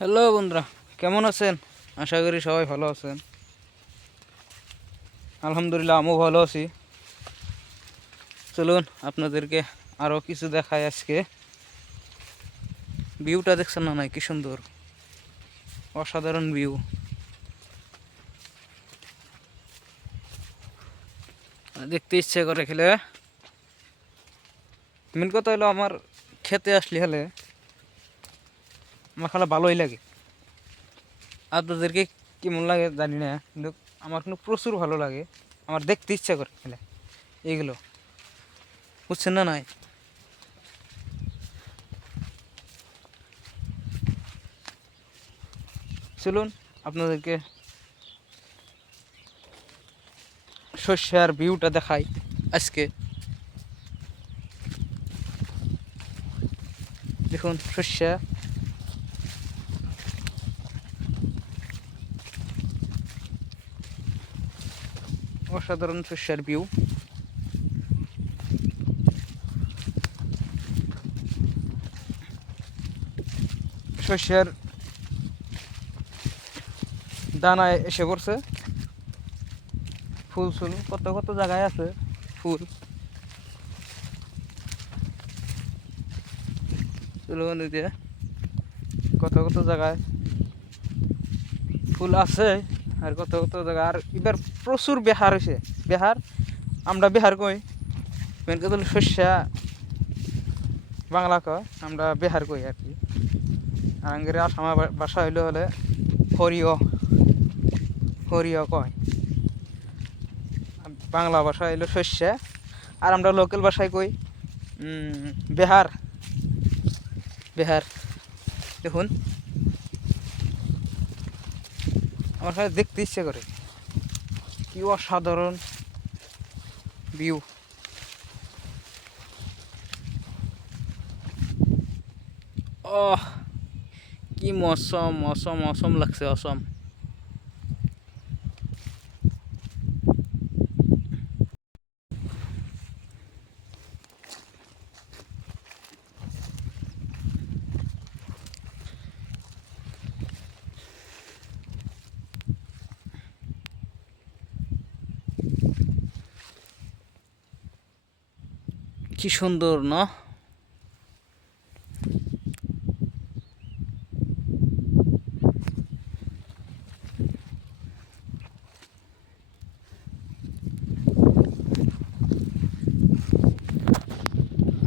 Hello বন্ধুরা, কেমন আছেন? আশা করি সবাই ভালো আছেন। আলহামদুলিল্লাহ, আমিও ভালো আছি। চলুন আপনাদেরকে আরও কিছু দেখাই। আজকে ভিউটা দেখছেন না? নাই কি সুন্দর, অসাধারণ ভিউ। দেখতে ইচ্ছে করে খেলে। মেন কথা হলো, আমার খেতে আসলে হলে আমার খেলা ভালোই লাগে। আপনাদেরকে কেমন লাগে জানি না, কিন্তু আমার কিন্তু প্রচুর ভালো লাগে। আমার দেখতে ইচ্ছা করে খেলে এইগুলো, বুঝছেন না? নাই চলুন আপনাদেরকে শস্যের ভিউটা দেখাই আজকে। দেখুন শস্য, অসাধারণ শস্যের ভিউ। শস্যের দানায় এসে পড়ছে, ফুল ফুল কত কত জায়গায় আছে ফুল। চলুন ওই যে কত কত জায়গায় ফুল আছে, আর কত কত জায়গা। আর এবার প্রচুর বেহার হয়েছে। বেহার, আমরা বেহার কই, মেন কথা হলো শস্যা বাংলা কয়, আমরা বেহার কই আর কি। আর আঙ্গের আসামা ভাষা হলে হরিয়, হরিয় কয়। বাংলা ভাষা হইলো শস্যা, আর আমরা লোকাল ভাষায় কই বেহার। বেহার দেখুন, আমার কাছে দেখতে ইচ্ছে করে। কি অসাধারণ ভিউ। ওহ, কি মৌসম মৌসম মৌসম লাগছে, অসম। কি সুন্দর না?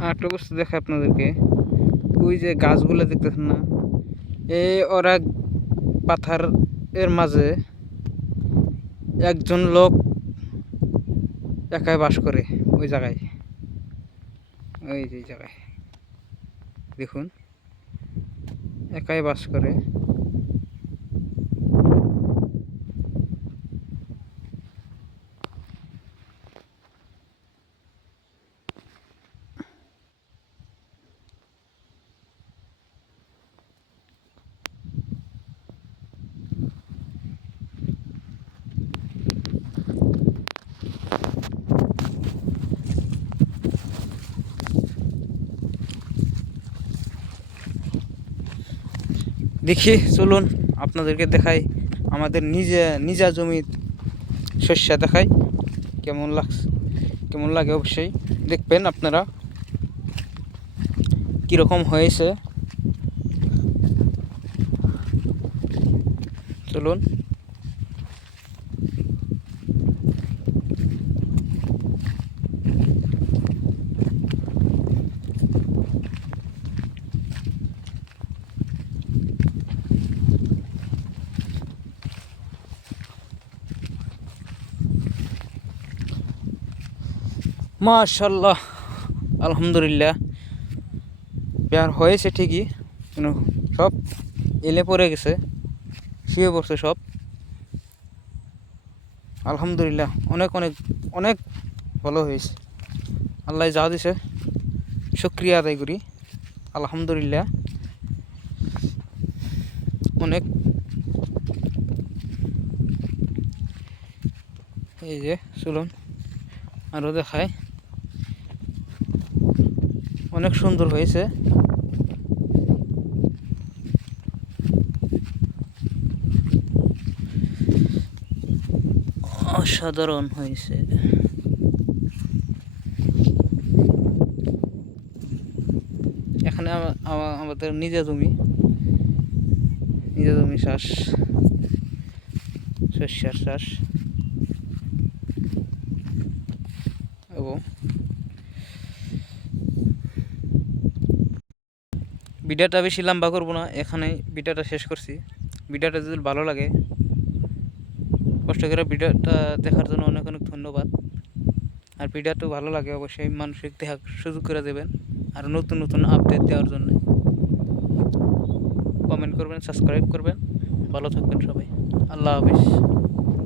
আরেকটা বস্তু দেখে আপনাদেরকে, ওই যে গাছগুলো দেখতেছেন না, ওরা পাথার এর মাঝে একজন লোক একাই বাস করে ওই জায়গায়। ওই যে জায়গায় দেখুন, একাই বাস করে। দেখি চলুন আপনাদেরকে দেখাই, আমাদের নিজা জমির শস্য দেখাই। কেমন লাগছে, কেমন লাগে অবশ্যই দেখবেন আপনারা কীরকম হয়েছে। চলুন। মাশাআল্লাহ, আলহামদুলিল্লাহ, পেয়ার হয়েছে ঠিকই, কিন্তু সব এলে পড়ে গেছে, শুয়ে পড়ছে সব। আলহামদুলিল্লাহ, অনেক অনেক অনেক ভালো হয়েছে। আল্লাহ যা দিছে শুকরিয়া আদায় করি। আলহামদুলিল্লাহ, অনেক। এই যে চলুন আরও দেখায়, অনেক সুন্দর হয়েছে। অসাধারণ হয়েছে। এখানে আমাদের নিজের জমি চাষ, শস্যের চাষ এবং ভিডিওটা বেশি লম্বা করবো না, এখানে ভিডিওটা শেষ করছি। ভিডিওটা যদি ভালো লাগে, কষ্ট করে ভিডিওটা দেখার জন্য অনেক অনেক ধন্যবাদ। আর ভিডিওটা ভালো লাগে অবশ্যই মানুষকে দেখার সুযোগ করে দেবেন, আর নতুন নতুন আপডেট দেওয়ার জন্য কমেন্ট করবেন, সাবস্ক্রাইব করবেন। ভালো থাকবেন সবাই। আল্লাহ হাফিজ।